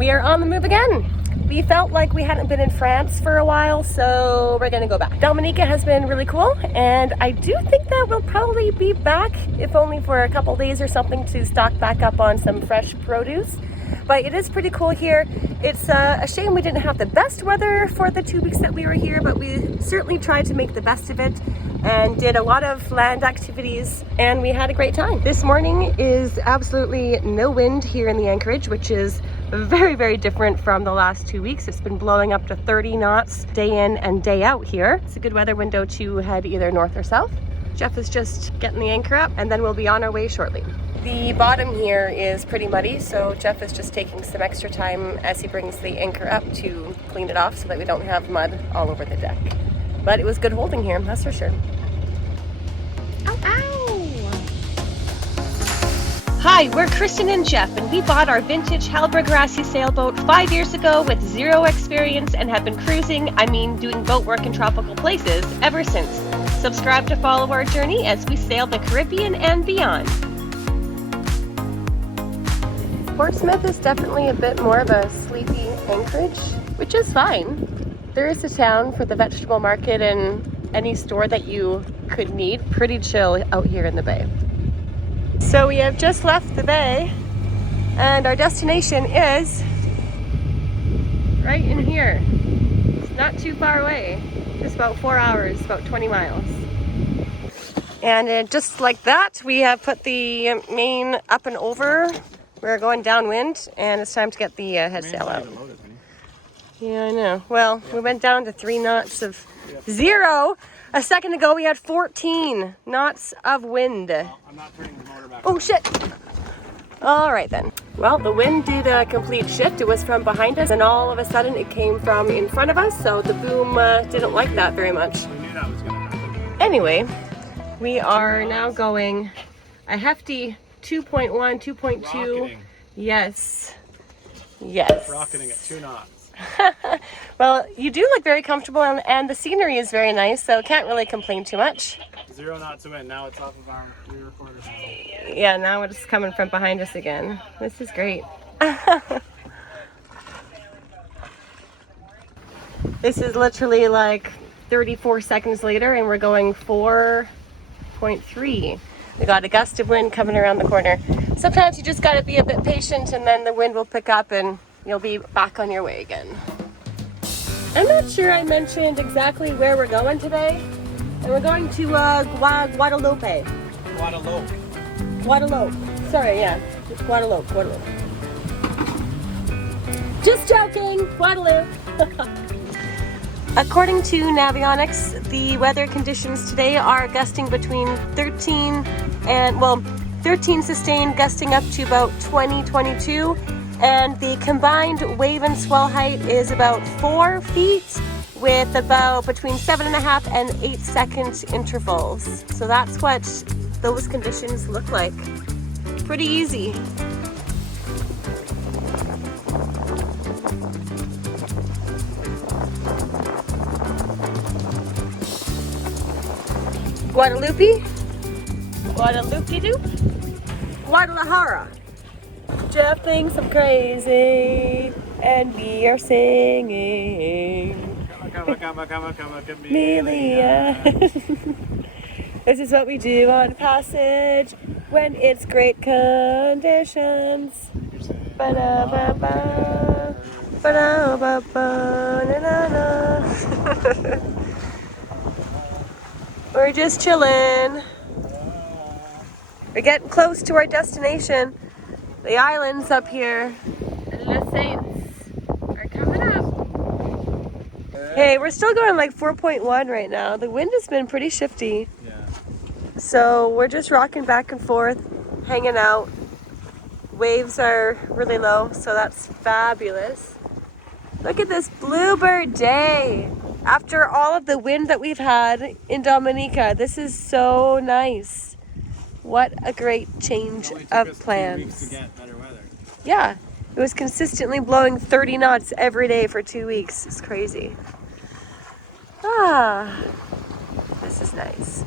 We are on the move again. We felt like we hadn't been in France for a while, so we're gonna go back. Dominica has been really cool, and I do think that we'll probably be back, if only for a couple days or something, to stock back up on some fresh produce. But it is pretty cool here. It's a shame we didn't have the best weather for the 2 weeks that we were here, but we certainly tried to make the best of it and did a lot of land activities, and we had a great time. This morning is absolutely no wind here in the anchorage, which is very, very different from the last 2 weeks. It's been blowing up to 30 knots day in and day out here. It's a good weather window to head either north or south. Jeff is just getting the anchor up, and then we'll be on our way shortly. The bottom here is pretty muddy, so Jeff is just taking some extra time as he brings the anchor up to clean it off so that we don't have mud all over the deck. But it was good holding here, that's for sure. Ow, ow! Hi, we're Kristen and Jeff, and we bought our vintage Hallberg Rassy sailboat 5 years ago with zero experience and have been cruising, doing boat work in tropical places ever since. Subscribe to follow our journey as we sail the Caribbean and beyond. Portsmouth is definitely a bit more of a sleepy anchorage, which is fine. There is a town for the vegetable market and any store that you could need. Pretty chill out here in the bay. So we have just left the bay and our destination is right in here. It's not too far away. It's about 4 hours, about 20 miles. And just like that, we have put the main up and over. We're going downwind and it's time to get the head sail out. Yeah, I know. Well, we went down to 3 knots of zero. A second ago, we had 14 knots of wind. Well, I'm not turning the motor back. Oh, shit. All right, then. Well, the wind did a complete shift. It was from behind us, and all of a sudden, it came from in front of us, so the boom didn't like that very much. We knew that was going to happen. Anyway, we are now going a hefty 2.1, 2.2. Rocketing. Yes. Yes. Rocketing at 2 knots. Well, you do look very comfortable, and the scenery is very nice, so can't really complain too much. 0 knots to wind. Now it's off of our rear quarters. Yeah, now it's coming from behind us again. This is great. This is literally like 34 seconds later, and we're going 4.3. We got a gust of wind coming around the corner. Sometimes you just got to be a bit patient, and then the wind will pick up and you'll be back on your way again. I'm not sure I mentioned exactly where we're going today. And we're going to Guadeloupe. Guadeloupe. Guadeloupe. Sorry, yeah. It's Guadeloupe. Guadeloupe. Just joking. Guadeloupe. According to Navionics, the weather conditions today are gusting between 13 sustained, gusting up to about 20, 22. And the combined wave and swell height is about 4 feet with about between 7.5 and 8 second intervals. So that's what those conditions look like. Pretty easy. Guadeloupe? Guadeloupe-de-doop? Guadalajara. Jeff thinks I'm crazy, and we are singing. Come, Amelia. This is what we do on passage when it's great conditions. Ba-da-ba-ba, ba-da-ba-ba, na-na-na. We're just chilling. We're getting close to our destination. The islands up here, Les Saints, are coming up. Hey, we're still going like 4.1 right now. The wind has been pretty shifty. Yeah. So we're just rocking back and forth, hanging out. Waves are really low, so that's fabulous. Look at this bluebird day. After all of the wind that we've had in Dominica, this is so nice. What a great change of plans. To get better weather. Yeah, it was consistently blowing 30 knots every day for 2 weeks. It's crazy. Ah, this is nice.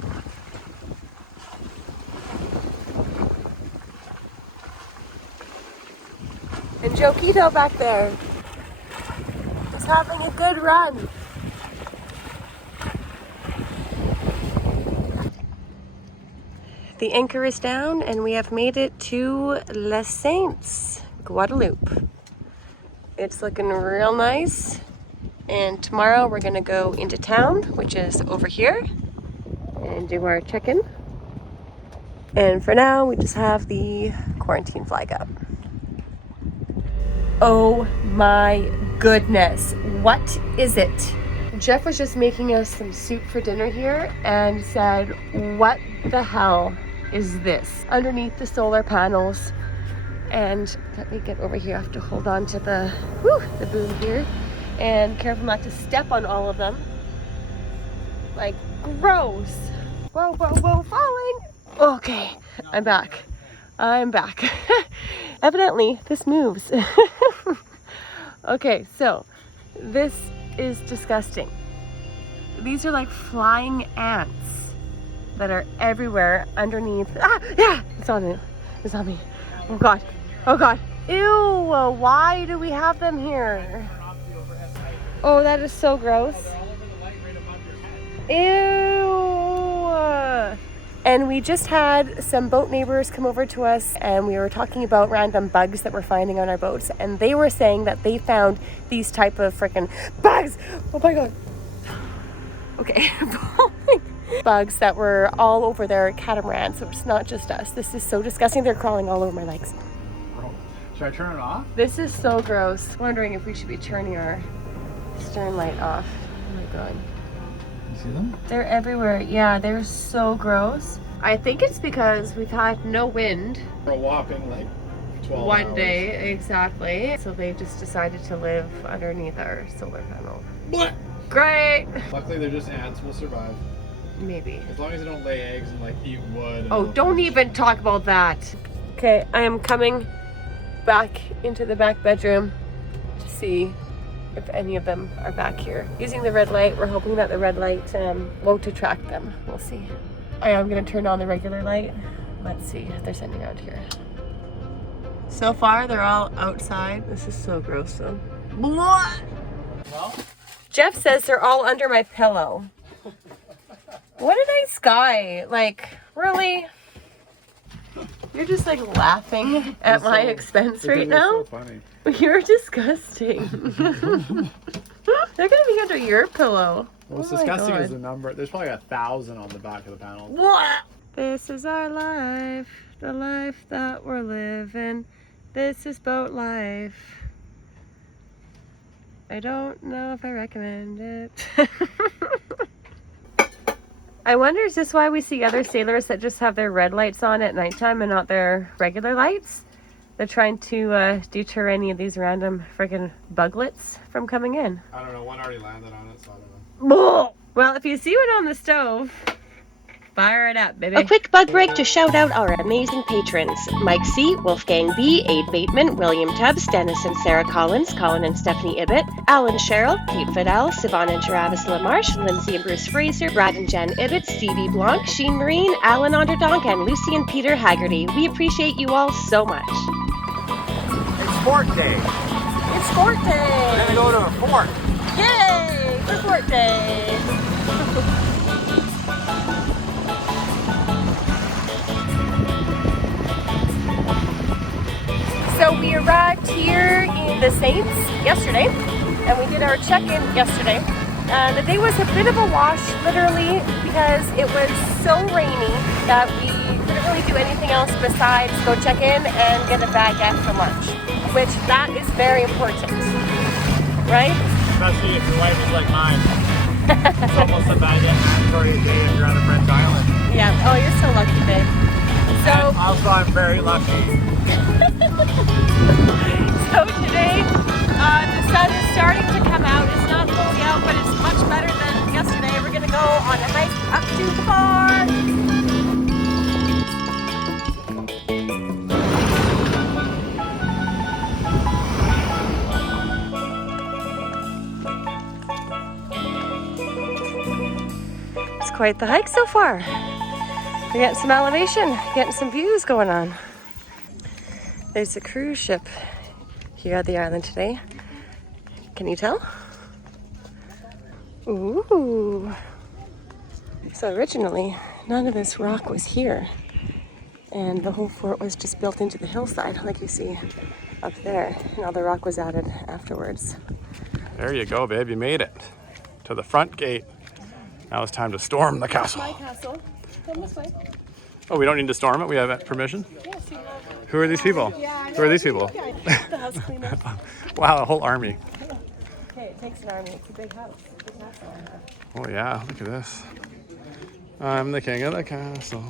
And Joquito back there is having a good run. The anchor is down and we have made it to Les Saints, Guadeloupe. It's looking real nice. And tomorrow we're gonna go into town, which is over here, and do our check-in. And for now, we just have the quarantine flag up. Oh my goodness, what is it? Jeff was just making us some soup for dinner here and said, what the hell is this? Underneath the solar panels. And let me get over here. I have to hold on to the boom here. And careful not to step on all of them. Like, gross. Whoa, whoa, whoa, falling. Okay, I'm back. I'm back. Evidently, this moves. Okay, so this is disgusting. These are like flying ants that are everywhere underneath. Ah, yeah, it's on me. It's on me. Oh God. Oh God. Ew, why do we have them here? Oh, that is so gross. Ew. And we just had some boat neighbors come over to us and we were talking about random bugs that we're finding on our boats. And they were saying that they found these type of freaking bugs. Oh my God. Okay. Bugs that were all over their catamaran. So it's not just us. This is so disgusting. They're crawling all over my legs. Should I turn it off? This is so gross. Wondering if we should be turning our stern light off. Oh my God. You see them? They're everywhere. Yeah, they're so gross. I think it's because we've had no wind. For a whopping like 12 One hours. day, exactly. So they just decided to live underneath our solar panel. What? Great. Luckily they're just ants, will survive. Maybe. As long as they don't lay eggs and like eat wood. Oh, don't even talk about that. Okay, I am coming back into the back bedroom to see if any of them are back here. Using the red light, we're hoping that the red light won't attract them. We'll see. I am gonna turn on the regular light. Let's see if there's any around here. So far, they're all outside. This is so gross though. What? Well, Jeff says they're all under my pillow. What a nice guy. Like, really? You're just like laughing at my expense right now? So funny. You're disgusting. They're gonna be under your pillow. What's Oh my disgusting God. is the number. There's probably 1,000 on the back of the panel. What? This is our life, the life that we're living. This is boat life. I don't know if I recommend it. I wonder, is this why we see other sailors that just have their red lights on at nighttime and not their regular lights? They're trying to deter any of these random freaking buglets from coming in. I don't know. One already landed on it, so I don't know. Well, if you see one on the stove, fire it up, baby. A quick bug break to shout out our amazing patrons: Mike C., Wolfgang B., Aid Bateman, William Tubbs, Dennis and Sarah Collins, Colin and Stephanie Ibbett, Alan Sherrill, Kate Fidel, Siobhan and Travis LaMarche, Lindsay and Bruce Fraser, Brad and Jen Ibbett, Stevie Blanc, Sheen Marine, Alan Onderdonk, and Lucy and Peter Haggerty. We appreciate you all so much. It's Fort Day. It's Fort We're Day! gonna go to a fort. Yay! For Fort Day! So we arrived here in the Saints yesterday, and we did our check-in yesterday. The day was a bit of a wash, literally, because it was so rainy that we couldn't really do anything else besides go check in and get a baguette for lunch, which that is very important, right? Especially if your wife is like mine. It's almost a baguette mandatory day if you're on a French island. Yeah. Oh, you're so lucky, babe. So, Also, I'm very lucky. so today, the sun is starting to come out. It's not fully out, but it's much better than yesterday. We're gonna go on a hike up to the bar. It's quite the hike so far. We're getting some elevation, getting some views going on. There's a cruise ship here at the island today. Can you tell? Ooh. So originally, none of this rock was here. And the whole fort was just built into the hillside, like you see up there. And all the rock was added afterwards. There you go, babe. You made it to the front gate. Now it's time to storm the castle. My castle. Come this way. Oh, we don't need to storm it? We have permission? Yes, you have. Who are these people? Who are these people? The house cleaner. Wow, a whole army. Okay, it takes an army. It's a big house. Big castle. Oh yeah, look at this. I'm the king of the castle.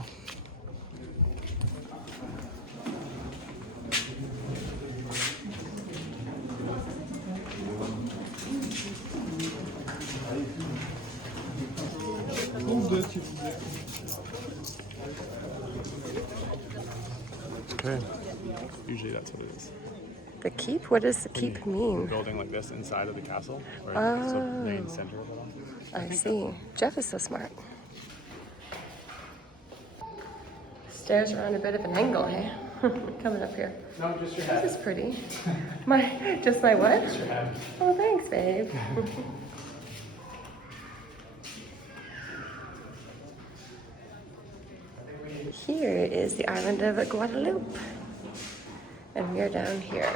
Okay, usually that's what it is. The keep? What does the keep mean? Building like this inside of the castle, right? It's the main center of it all. I see. Jeff is so smart. Stairs are on a bit of an angle, hey? Coming up here. No, just your head. This is pretty. Just my what? Just your head. Oh, thanks, babe. Here is the island of Guadeloupe. And we're down here.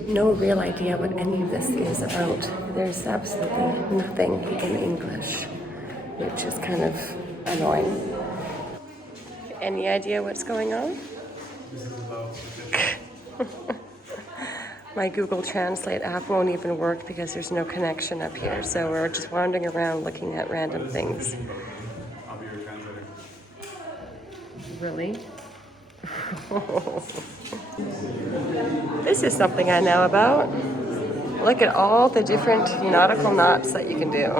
No real idea what any of this is about. There's absolutely nothing in English, which is kind of annoying. Any idea what's going on? My Google Translate app won't even work because there's no connection up here, so we're just wandering around looking at random things. I'll be your translator. Really? This is something I know about. Look at all the different nautical knots that you can do.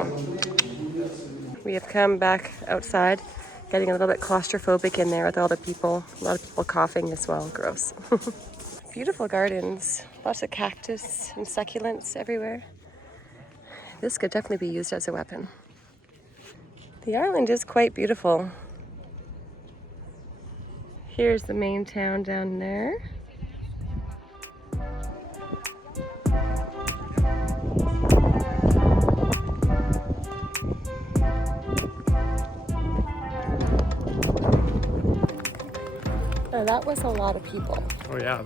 We have come back outside, getting a little bit claustrophobic in there with all the people. A lot of people coughing as well. Gross. Beautiful gardens. Lots of cactus and succulents everywhere. This could definitely be used as a weapon. The island is quite beautiful. Here's the main town down there. Now that was a lot of people. Oh yeah,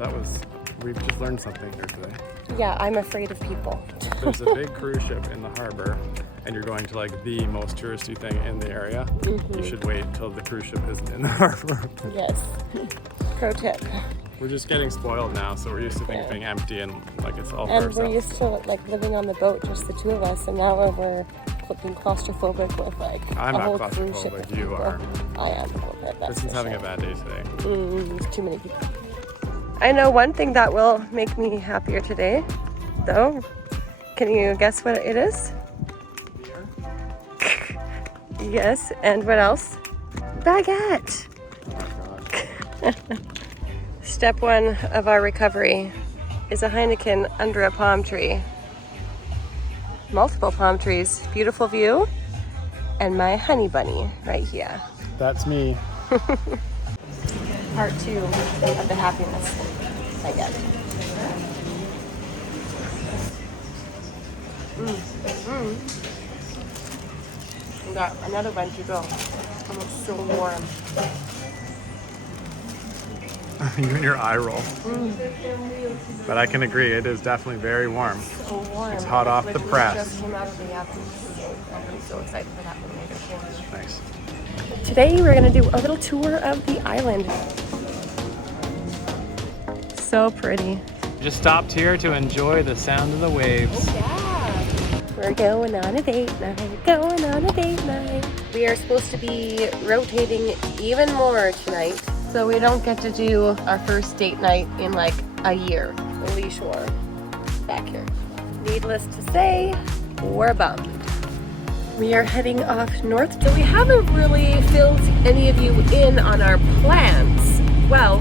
we've just learned something here today. Yeah, I'm afraid of people. There's a big cruise ship in the harbor, and you're going to like the most touristy thing in the area. You should wait till the cruise ship isn't in the harbor. Yes. Pro tip. We're just getting spoiled now, so we're used to things being empty and like it's all for And ourselves. we're used to like living on the boat, just the two of us, and now we're flipping claustrophobic with like I'm a not whole cruise ship. claustrophobic, of you people. are. I am a little bit. That's Kristen's for having sure. a bad day today. There's too many people. I know one thing that will make me happier today, though. Can you guess what it is? Yes, and what else? Baguette! Step one of our recovery is a Heineken under a palm tree. Multiple palm trees, beautiful view, and my honey bunny right here. That's me. Part 2 of the happiness I get. We got another one to go. And it's so warm. You and your eye roll. But I can agree, it is definitely very warm. So warm. It's hot off the Literally press. Just came out of the oven. I'm so excited for that one later too. Nice. Today we're going to do a little tour of the island. So pretty. Just stopped here to enjoy the sound of the waves. Yeah. We're going on a date night, going on a date night. We are supposed to be rotating even more tonight, so we don't get to do our first date night in like a year. The lee shore back here. Needless to say, we're bummed. We are heading off north, so we haven't really filled any of you in on our plans. Well,